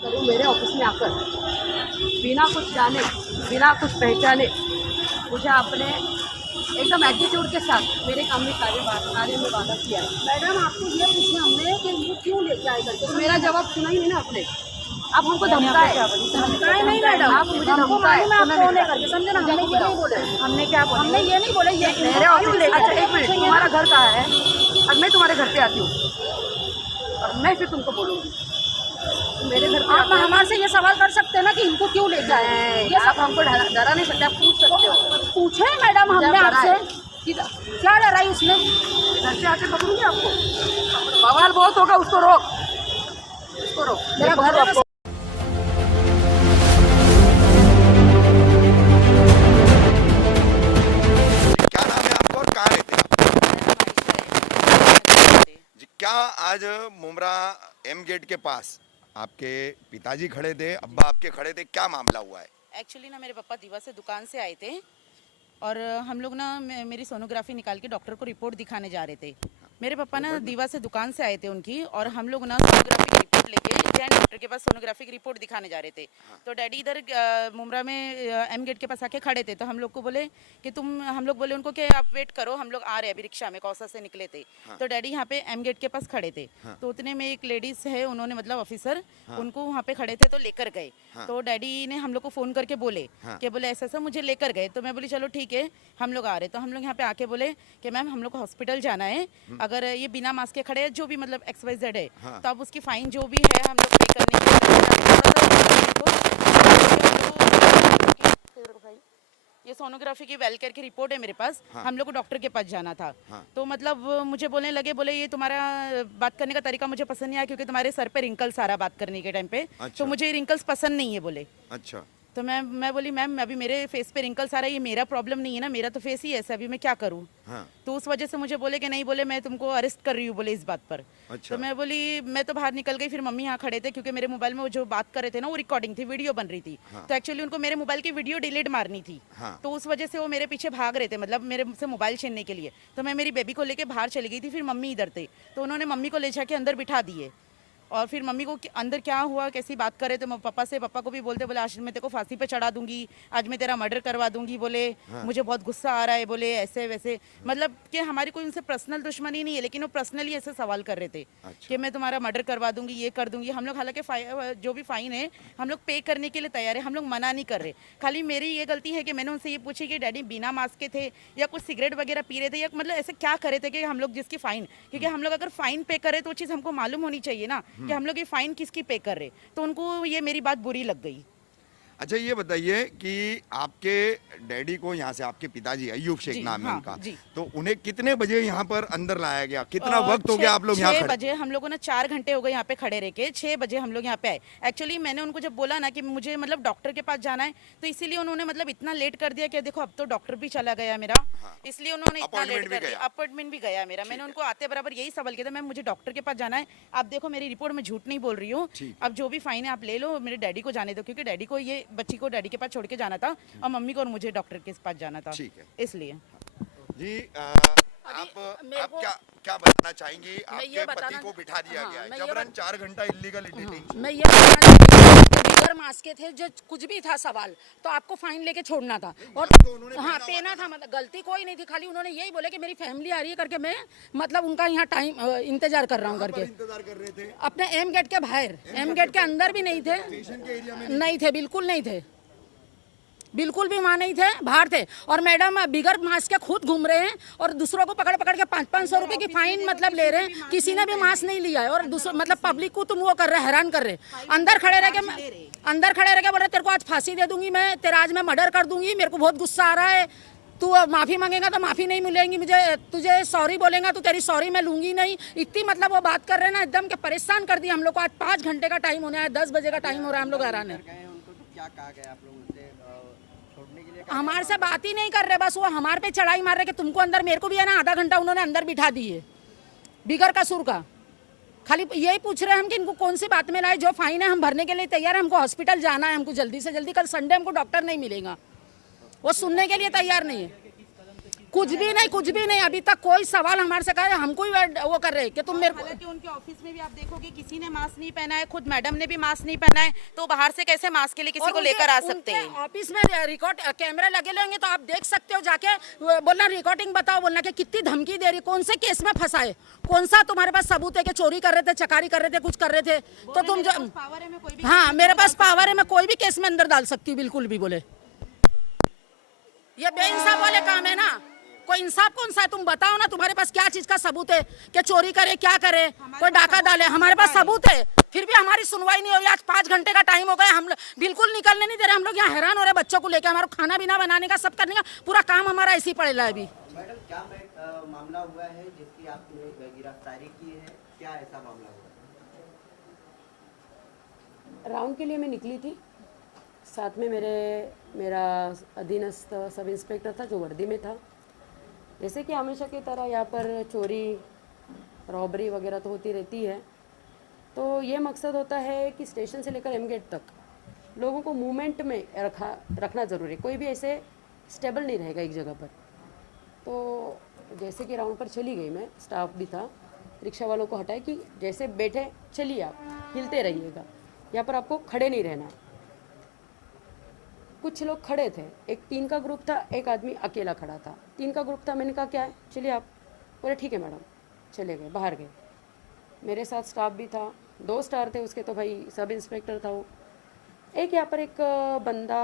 करूँ मेरे ऑफिस में आकर बिना कुछ जाने बिना कुछ पहचाने मुझे अपने एकदम एटीट्यूड के साथ मेरे काम में कार्य में बाधा किया है। मैडम आपको ये पूछा हमने कि इनको क्यों लेके आए करके, तो मेरा जवाब सुना ही नहीं ना आपने। आप हमको धमकाए नहीं मैडम, आप मुझे हमको धमकाए मालूम है आप कौन है करके, समझे ना। हमने ये नहीं बोले, हमने क्या बोला? हमने ये नहीं बोले ये मेरे ऑफिस। अच्छा एक मिनट, तुम्हारा घर कहाँ है? अब मैं तुम्हारे घर पे आती हूँ और मैं फिर तुमको बोलूँगी मेरे घर पे। आप हमारे से ये सवाल कर सकते हैं ना कि इनको क्यों लेके आए। ये आप हमको डरा नहीं सकते, आप पूछ सकते हो। पूछे मैडम हमने आपसे क्या डराई उसने। घर से आके पकड़ूंगी आपको। बवाल बहुत होगा, उसको रोक, उसको रोक। मेरा घर आपको क्या नाम है आपका और कहाँ रहते हैं आप? जी, क्या आज मुमरा एम गेट के पास आपके पिताजी खड़े थे, अब्बा आपके खड़े थे, क्या मामला हुआ है? एक्चुअली ना मेरे पापा दीवा से दुकान से आए थे और हम लोग ना मेरी सोनोग्राफी निकाल के डॉक्टर को रिपोर्ट दिखाने जा रहे थे। मेरे पापा ना दीवा से दुकान से आए थे उनकी, और हम लोग ना सोनोग्राफी की रिपोर्ट लेके जैन डॉक्टर के पास सोनोग्राफी की रिपोर्ट दिखाने जा रहे थे। तो डैडी इधर मुमरा में एम गेट के पास आके खड़े थे। तो हम लोग को बोले कि हम लोग बोले उनको कि आप वेट करो, हम लोग आ रहे हैं अभी, रिक्शा में कौसा से निकले थे। तो डैडी यहाँ पे एम गेट के पास खड़े थे। तो उतने में एक लेडीज है, उन्होंने मतलब ऑफिसर उनको वहाँ पे खड़े थे तो लेकर गए। तो डैडी ने हम लोग को फोन करके बोले कि बोले ऐसा ऐसा मुझे लेकर गए। तो मैं बोली चलो ठीक है हम लोग आ रहे। तो हम लोग यहाँ पे आके बोले कि मैम हम लोग को हॉस्पिटल जाना है, अगर ये बिना मास्क के खड़े हैं जो भी मतलब XYZ है तो अब उसकी फाइन जो भी है हम लोग पे करने के लिए ये सोनोग्राफी की वेलकेयर की रिपोर्ट है मेरे पास। हम लोग को डॉक्टर के पास जाना था। तो मतलब मुझे बोलने लगे, बोले ये तुम्हारा बात करने का तरीका मुझे पसंद नहीं आया क्योंकि तुम्हारे सर पे रिंकल्स आ रहा बात करने के टाइम पे। तो मुझे ये रिंकल्स पसंद नहीं है बोले। अच्छा, तो मैं बोली मैम अभी मेरे फेस पे रिंकल्स आ रहा है, ये मेरा प्रॉब्लम नहीं है ना, मेरा तो फेस ही ऐसा, अभी मैं क्या करूँ। तो उस वजह से मुझे बोले कि नहीं, बोले मैं तुमको अरेस्ट कर रही हूँ बोले इस बात पर। अच्छा। तो मैं बोली मैं तो बाहर निकल गई। फिर मम्मी यहाँ खड़े थे क्योंकि मेरे मोबाइल में वो जो बात कर रहे थे ना वो रिकॉर्डिंग थी, वीडियो बन रही थी। तो एक्चुअली उनको मेरे मोबाइल की वीडियो डिलीट मारनी थी। तो उस वजह से वो मेरे पीछे भाग रहे थे, मतलब मेरे से मोबाइल छीनने के लिए। तो मैं मेरी बेबी को लेके बाहर चली गई थी। फिर मम्मी इधर थे तो उन्होंने मम्मी को ले जाके अंदर बिठा दिए। और फिर मम्मी को अंदर क्या हुआ कैसी बात करे तो पापा से, पापा को भी बोलते बोले आज मैं तेरे को फांसी पे चढ़ा दूंगी, आज मैं तेरा मर्डर करवा दूंगी बोले। मुझे बहुत गुस्सा आ रहा है बोले, ऐसे वैसे, मतलब कि हमारी कोई उनसे पर्सनल दुश्मनी नहीं है, लेकिन वो पर्सनली ऐसे सवाल कर रहे थे कि मैं तुम्हारा मर्डर करवा दूंगी, ये कर दूंगी। हम लोग हालांकि जो भी फाइन है हम लोग पे करने के लिए तैयार है, हम लोग मना नहीं कर रहे। खाली मेरी ये गलती है कि मैंने उनसे ये पूछी कि डैडी बिना मास्क के थे या कुछ सिगरेट वगैरह पी रहे थे, या मतलब ऐसे क्या करे थे कि हम लोग जिसकी फाइन, क्योंकि हम लोग अगर फाइन पे करें तो वो चीज़ हमको मालूम होनी चाहिए ना कि हम लोग ये फाइन किसकी पे कर रहे। तो उनको ये मेरी बात बुरी लग गई। अच्छा ये बताइए कि आपके डैडी को यहाँ से, आपके पिताजी अयूब शेख नाम है उनका, तो उन्हें कितने बजे यहाँ पर अंदर लाया गया, कितना वक्त हो गया आप लोग यहाँ खड़े? 6 बजे हम लोगों ने 4 घंटे हो गए यहाँ पे खड़े रह के। 6 बजे हम लोग यहाँ पे आए। एक्चुअली मैंने उनको जब बोला ना कि मुझे मतलब डॉक्टर के पास जाना है, तो इसीलिए उन्होंने मतलब इतना लेट कर दिया कि देखो अब तो डॉक्टर भी चला गया मेरा, इसलिए उन्होंने इतना लेट कर दिया। अपॉइंटमेंट भी गया मेरा। मैंने उनको आते बराबर यही सवाल किया था, मैम मुझे डॉक्टर के पास जाना है, आप देखो मेरी रिपोर्ट में झूठ नहीं बोल रही हूँ, अब जो भी फाइन है आप ले लो, मेरे डैडी को जाने दो, क्योंकि डैडी को ये बच्ची को डैडी के पास छोड़ के जाना था और मम्मी को और मुझे डॉक्टर के पास जाना था, इसलिए। जी आप क्या बताना चाहेंगी? आपके पति को बिठा दिया गया है जबरन 4 घंटा इल्लीगल डिटेंशन। मैं ये बताना चाहती हूँ बिगर मास्क के थे, जो कुछ भी था सवाल तो आपको फाइन लेके छोड़ना था, और हाँ पेना था, मतलब गलती कोई नहीं थी। खाली उन्होंने यही बोले कि मेरी फैमिली आ रही है करके मैं मतलब उनका यहाँ टाइम इंतजार कर रहा हूँ करके। इंतजार कर रहे थे अपने एम गेट के बाहर, एम गेट के अंदर भी नहीं थे, नहीं थे, बिल्कुल नहीं थे, बिल्कुल भी वहाँ नहीं थे, बाहर थे। और मैडम बिगर मास्क के खुद घूम रहे हैं और दूसरों को पकड़ पकड़ के 500-500 रुपए की फाइन मतलब ले रहे हैं। किसी ने भी मास्क नहीं लिया है और दूसरों मतलब पब्लिक को तुम वो कर रहे, हैरान कर रहे। अंदर खड़े रह के बोल रहे तेरे को आज फांसी दे दूंगी, मैं तेरा आज मैं मर्डर कर दूंगी, मेरे को बहुत गुस्सा आ रहा है, तू माफ़ी मांगेगा तो माफ़ी नहीं मिलेगी मुझे, तुझे सॉरी बोलेगा तो तेरी सॉरी मैं लूंगी नहीं। इतनी मतलब वो बात कर रहे हैं ना, एकदम के परेशान कर दिया हम लोग को। आज 5 घंटे का टाइम होने आया, 10 बजे का टाइम हो रहा है, हम लोग हैरान है। हमारे से बात ही नहीं कर रहे, बस वो हमारे पे चढ़ाई मार रहे कि तुमको अंदर, मेरे को भी है ना आधा घंटा उन्होंने अंदर बिठा दिए बिगर कसूर का। खाली यही पूछ रहे हैं हम कि इनको कौन सी बात में लाए, जो फाइन है हम भरने के लिए तैयार है, हमको हॉस्पिटल जाना है, हमको जल्दी से जल्दी, कल संडे हमको डॉक्टर नहीं मिलेगा, वो सुनने के लिए तैयार नहीं है। कुछ भी नहीं, अभी तक कोई सवाल हमारे से कहा, हमको ही वो कर रहे हैं कि तुम मेरे को। हालांकि उनके ऑफिस में भी आप देखोगे किसी ने मास्क नहीं पहना है, खुद मैडम ने भी मास्क नहीं पहना है, तो बाहर से कैसे मास्क के लिए किसी को लेकर आ सकते हैं? ऑफिस में रिकॉर्ड कैमरा लगे लेंगे तो आप देख सकते हो, जाके बोलना रिकॉर्डिंग बताओ, बोलना कि कितनी धमकी दे रही, कौन से केस में फंसाए, कौन सा तुम्हारे पास सबूत है कि चोरी कर रहे थे, चकारी कर रहे थे, कुछ कर रहे थे, तो तुम जो पावर है, मैं कोई भी हाँ मेरे पास पावर है, मैं कोई भी केस में अंदर डाल सकती हूँ, बिल्कुल भी। बोले ये बेइंसाफ वाले काम है ना, कोई इंसाफ कौन सा है? तुम बताओ ना, तुम्हारे पास क्या चीज का सबूत है कि चोरी करे, क्या करे, कोई डाका डाले? हमारे पास सबूत है, फिर भी हमारी सुनवाई नहीं हो रही। आज 5 घंटे का टाइम हो गया, हम बिल्कुल निकलने नहीं दे रहे। हम लोग यहाँ हैरान हो रहे बच्चों को लेकर, हमारा खाना पीना बनाने का, सब करने का पूरा काम हमारा ऐसे ही पड़ेगा अभी। मैडम क्या मामला हुआ है जिसकी आपने गिरफ्तारी की है, क्या ऐसा मामला हुआ है? राउंड के लिए मैं निकली थी, साथ में मेरा अधीनस्थ सब इंस्पेक्टर था जो वर्दी में था। जैसे कि हमेशा की तरह यहाँ पर चोरी रॉबरी वगैरह तो होती रहती है, तो ये मकसद होता है कि स्टेशन से लेकर एम गेट तक लोगों को मूवमेंट में रखना ज़रूरी है। कोई भी ऐसे स्टेबल नहीं रहेगा एक जगह पर। तो जैसे कि राउंड पर चली गई मैं, स्टाफ भी था, रिक्शा वालों को हटाए कि जैसे बैठे चलिए, आप हिलते रहिएगा, यहाँ पर आपको खड़े नहीं रहना है। कुछ लोग खड़े थे, एक 3 का ग्रुप था, एक आदमी अकेला खड़ा था। 3 का ग्रुप था, मैंने कहा क्या है, चलिए आप। बोले ठीक है मैडम, चले गए, बाहर गए। मेरे साथ स्टाफ भी था, 2 स्टार थे उसके, तो भाई सब इंस्पेक्टर था वो। एक यहाँ पर एक बंदा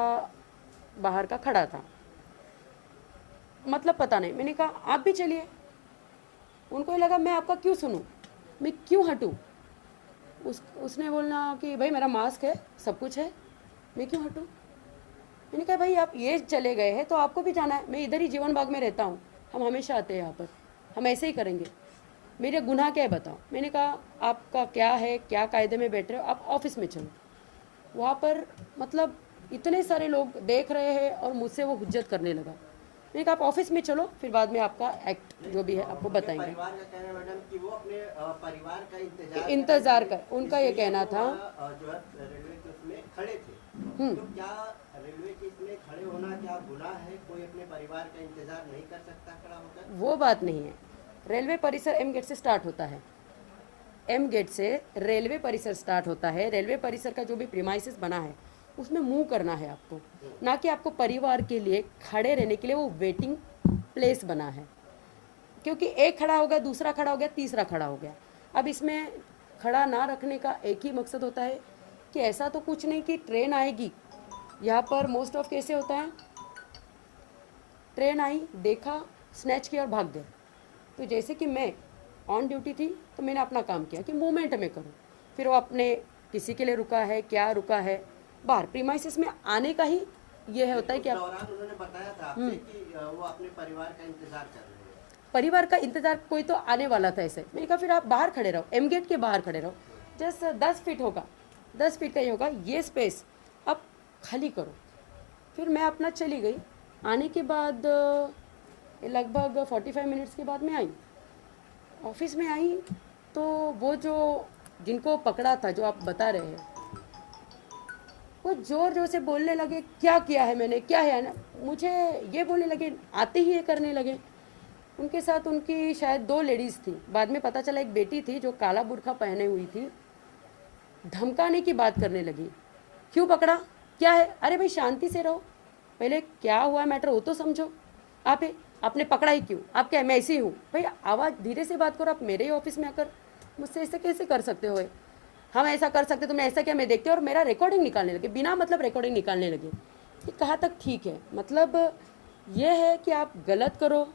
बाहर का खड़ा था, मतलब पता नहीं, मैंने कहा आप भी चलिए। उनको ये लगा मैं आपका क्यों सुनूं, मैं क्यों हटूं। उसने बोलना कि भाई मेरा मास्क है, सब कुछ है, मैं क्यों हटूं। मैंने कहा भाई आप ये चले गए हैं तो आपको भी जाना है, मैं इधर ही जीवन बाग में रहता हूँ, हम हमेशा आते हैं यहाँ पर, हम ऐसे ही करेंगे, मेरे गुनाह क्या है बताओ। मैंने कहा आपका क्या है, क्या कायदे में बैठ रहे हो, आप ऑफिस में चलो। वहाँ पर मतलब इतने सारे लोग देख रहे हैं और मुझसे वो हुज्जत करने लगा। मैंने कहा आप ऑफिस में चलो, फिर बाद में आपका एक्ट जो भी है आपको बताएंगे। परिवार का कहना है मैडम कि वो अपने परिवार का इंतजार कर, उनका ये कहना था। जो है रेलवे के उसमें खड़े थे, तो क्या रेलवे के इसमें खड़े होना क्या गुनाह है? कोई अपने परिवार का इंतजार नहीं कर सकता खड़ा होकर? वो बात नहीं है। रेलवे परिसर एम गेट से स्टार्ट होता है, एम गेट से रेलवे परिसर स्टार्ट होता है। रेलवे परिसर का जो भी प्रीमाइसेस बना है उसमें मूव करना है आपको, ना कि आपको परिवार के लिए खड़े रहने के लिए वो वेटिंग प्लेस बना है। क्योंकि एक खड़ा हो गया, दूसरा खड़ा हो गया, तीसरा खड़ा हो गया। अब इसमें खड़ा ना रखने का एक ही मकसद होता है कि ऐसा तो कुछ नहीं कि ट्रेन आएगी। यहाँ पर मोस्ट ऑफ कैसे होता है, ट्रेन आई, देखा, स्नैच किया और भाग गए। तो जैसे कि मैं ऑन ड्यूटी थी तो मैंने अपना काम किया कि मूवमेंट में करूँ, फिर वो अपने किसी के लिए रुका है, क्या रुका है, बाहर प्रीमाइसेस में आने का ही ये होता है कि आप दौरान उन्होंने बताया था आपसे कि वो अपने परिवार का इंतजार कर रहे हैं। परिवार का इंतजार, कोई तो आने वाला था ऐसे। मैंने कहा फिर आप बाहर खड़े रहो, एम गेट के बाहर खड़े रहो, जस्ट 10 फीट होगा, 10 फीट का ही होगा, ये स्पेस आप खाली करो। फिर मैं अपना चली गई। आने के बाद लगभग 45 मिनट्स के बाद मैं आई, ऑफिस में आई, तो वो जो जिनको पकड़ा था, जो आप बता रहे हैं, वो जोर जोर से बोलने लगे क्या किया है मैंने, क्या है ना, मुझे ये बोलने लगे, आते ही ये करने लगे। उनके साथ उनकी शायद 2 लेडीज़ थी, बाद में पता चला एक बेटी थी जो काला बुर्खा पहने हुई थी। धमकाने की बात करने लगी, क्यों पकड़ा, क्या है, अरे भाई शांति से रहो, पहले क्या हुआ मैटर वो तो समझो। आपने पकड़ा ही क्यों, आप क्या, मैं ऐसी ही हूँ, भाई आवाज़ धीरे से बात करो। आप मेरे ही ऑफिस में आकर मुझसे ऐसे कैसे कर सकते हो, हम ऐसा कर सकते, तुमने ऐसा क्या, मैं देखते और मेरा रिकॉर्डिंग निकालने लगे, बिना मतलब रिकॉर्डिंग निकालने लगे। ये कहाँ तक ठीक है, मतलब ये है कि आप गलत करो,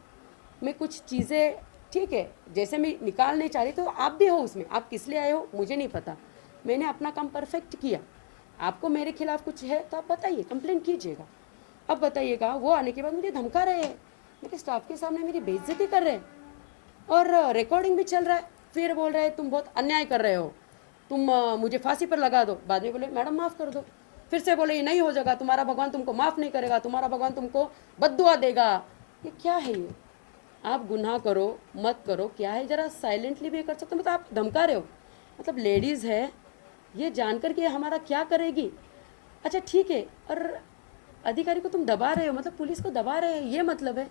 मैं कुछ चीज़ें ठीक है जैसे मैं निकालने चाह रही, तो आप भी हो उसमें, आप किस लिए आए हो मुझे नहीं पता, मैंने अपना काम परफेक्ट किया। आपको मेरे खिलाफ कुछ है तो आप बताइए, कंप्लेन कीजिएगा। अब बताइएगा, वो आने के बाद मुझे धमका रहे हैं, मेरे स्टाफ के सामने मेरी बेइज्जती कर रहे हैं और रिकॉर्डिंग भी चल रहा है। फिर बोल रहे हैं तुम बहुत अन्याय कर रहे हो, तुम मुझे फांसी पर लगा दो। बाद में बोले मैडम माफ़ कर दो, फिर से बोले ये नहीं हो जाएगा, तुम्हारा भगवान तुमको माफ़ नहीं करेगा, तुम्हारा भगवान तुमको बद्दुआ देगा। ये क्या है, ये आप गुनाह करो मत करो, क्या है, ज़रा साइलेंटली भी कर सकते हो, मतलब आप धमका रहे हो, मतलब लेडीज़ है ये जानकर के हमारा क्या करेगी। अच्छा ठीक है, और अधिकारी को तुम दबा रहे हो, मतलब पुलिस को दबा रहे हैं, ये मतलब है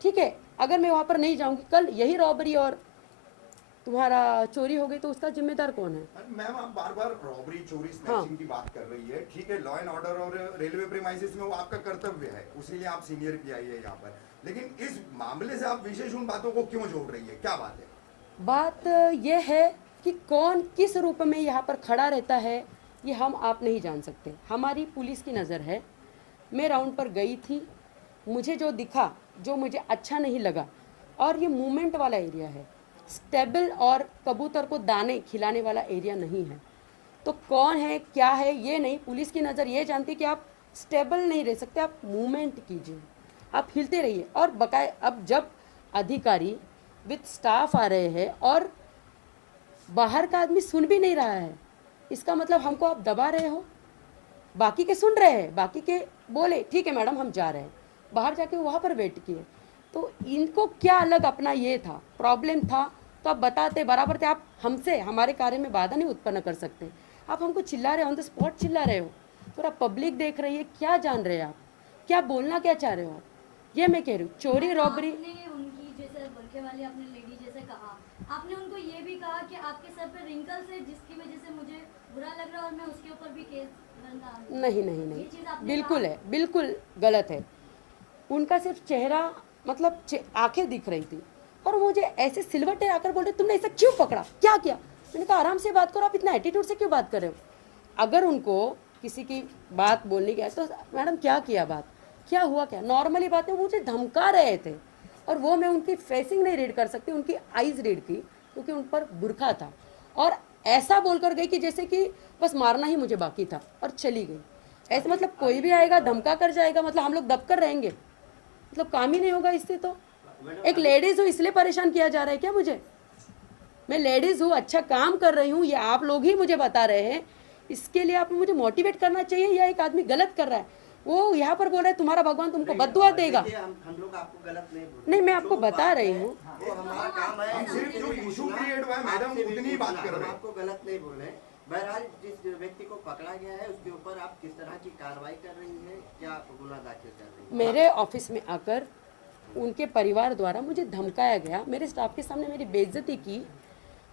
ठीक है, अगर मैं वहाँ पर नहीं जाऊँगी, कल यही रॉबरी और तुम्हारा चोरी हो गई तो उसका जिम्मेदार कौन है? मैम आप बार बार रॉबरी, चोरी, स्नैचिंग की बात कर रही है, ठीक है, लॉ एंड ऑर्डर और रेलवे प्रीमाइसेस में वो आपका कर्तव्य है, उसीलिए आप सीनियर पीआई है यहाँ पर, लेकिन इस मामले से आप विशेष उन बातों को क्यों जोड़ रही है, क्या बात है? बात यह है कि कौन किस रूप में यहाँ पर खड़ा रहता है ये हम आप नहीं जान सकते। हमारी पुलिस की नज़र है। मैं राउंड पर गई थी, मुझे जो दिखा, जो मुझे अच्छा नहीं लगा, और ये मूवमेंट वाला एरिया है, स्टेबल और कबूतर को दाने खिलाने वाला एरिया नहीं है। तो कौन है क्या है ये नहीं, पुलिस की नज़र ये जानती है कि आप स्टेबल नहीं रह सकते, आप मूवमेंट कीजिए, आप हिलते रहिए। और बकाए अब जब अधिकारी विद स्टाफ आ रहे हैं और बाहर का आदमी सुन भी नहीं रहा है, इसका मतलब हमको आप दबा रहे हो। बाकी के सुन रहे हैं, बाकी के बोले ठीक है मैडम हम जा रहे हैं, बाहर जाके वहाँ पर वेट किए। तो इनको क्या अलग अपना ये था, प्रॉब्लम था तो आप बताते बराबर थे। आप हमसे हमारे कार्य में बाधा नहीं उत्पन्न कर सकते। आप हमको चिल्ला रहे हो, ऑन द स्पॉट चिल्ला रहे हो, पूरा पब्लिक देख रही है, क्या जान रहे हैं आप, क्या बोलना क्या चाह रहे हो आप, ये मैं कह रही हूँ। चोरी रॉबरी, आपने उनकी जैसे बुरखे वाली आपने लेडी जैसे कहा, आपने उनको ये भी कहा कि आपके सर पे रिंकल्स है जिसकी वजह से मुझे बुरा लग रहा है और मैं उसके ऊपर भी केस बनता। नहीं नहीं ये चीज़ नहीं, आपने बिल्कुल है, बिल्कुल गलत है। उनका सिर्फ चेहरा मतलब आंखें दिख रही थी और मुझे ऐसे सिलवटे आकर बोल रहे तुमने ऐसा क्यों पकड़ा, क्या किया। मैंने कहा आराम से बात करो, आप इतना एटीट्यूड से क्यों बात कर रहे हो। अगर उनको किसी की बात बोलने की है तो मैडम क्या किया, बात क्या हुआ, क्या नॉर्मली बात है, मुझे धमका रहे थे और वो मैं उनकी फेसिंग नहीं रीड कर सकती, उनकी आईज रीड की, क्योंकि उन पर बुरखा था और ऐसा बोलकर गई कि जैसे कि बस मारना ही मुझे बाकी था और चली गई। ऐसे मतलब कोई भी आएगा धमका कर जाएगा, मतलब हम लोग दब कर रहेंगे, मतलब काम ही नहीं होगा इससे। तो एक लेडीज़ हूँ इसलिए परेशान किया जा रहा है क्या मुझे? मैं लेडीज़ हूँ, अच्छा काम कर रही हूँ, ये आप लोग ही मुझे बता रहे हैं, इसके लिए आपको मुझे मोटिवेट करना चाहिए। या एक आदमी गलत कर रहा है, वो यहाँ पर बोल रहा है तुम्हारा भगवान तुमको बद्दुआ देगा। हम लोग आपको गलत नहीं बोल रहे। नहीं, मैं आपको बता रही हूँ। वो हमारा काम है। हम सिर्फ जो इशू क्रिएट हुआ है मैडम उतनी ही बात कर रहे हम हैं। आपको गलत नहीं बोल रहे। बहरहाल जिस व्यक्ति को पकड़ा गया है उसके ऊपर आप किस तरह की कार्रवाई कर रही हैं, क्या गुना दाखिल कर रही हैं? मेरे ऑफिस में आकर उनके परिवार द्वारा मुझे धमकाया गया, मेरे स्टाफ के सामने मेरी बेइज्जती की,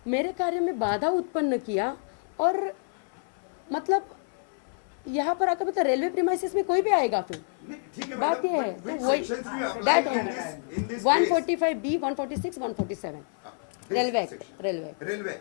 मेरे कार्य में बाधा उत्पन्न किया और मतलब यहाँ पर आकर मतलब रेलवे प्रीमाइसेस में कोई भी आएगा फिर ठीक है बात ये मैडम, है। but तो which वही sections we apply that in this case? 145B 146 147 This railway section. Railway railway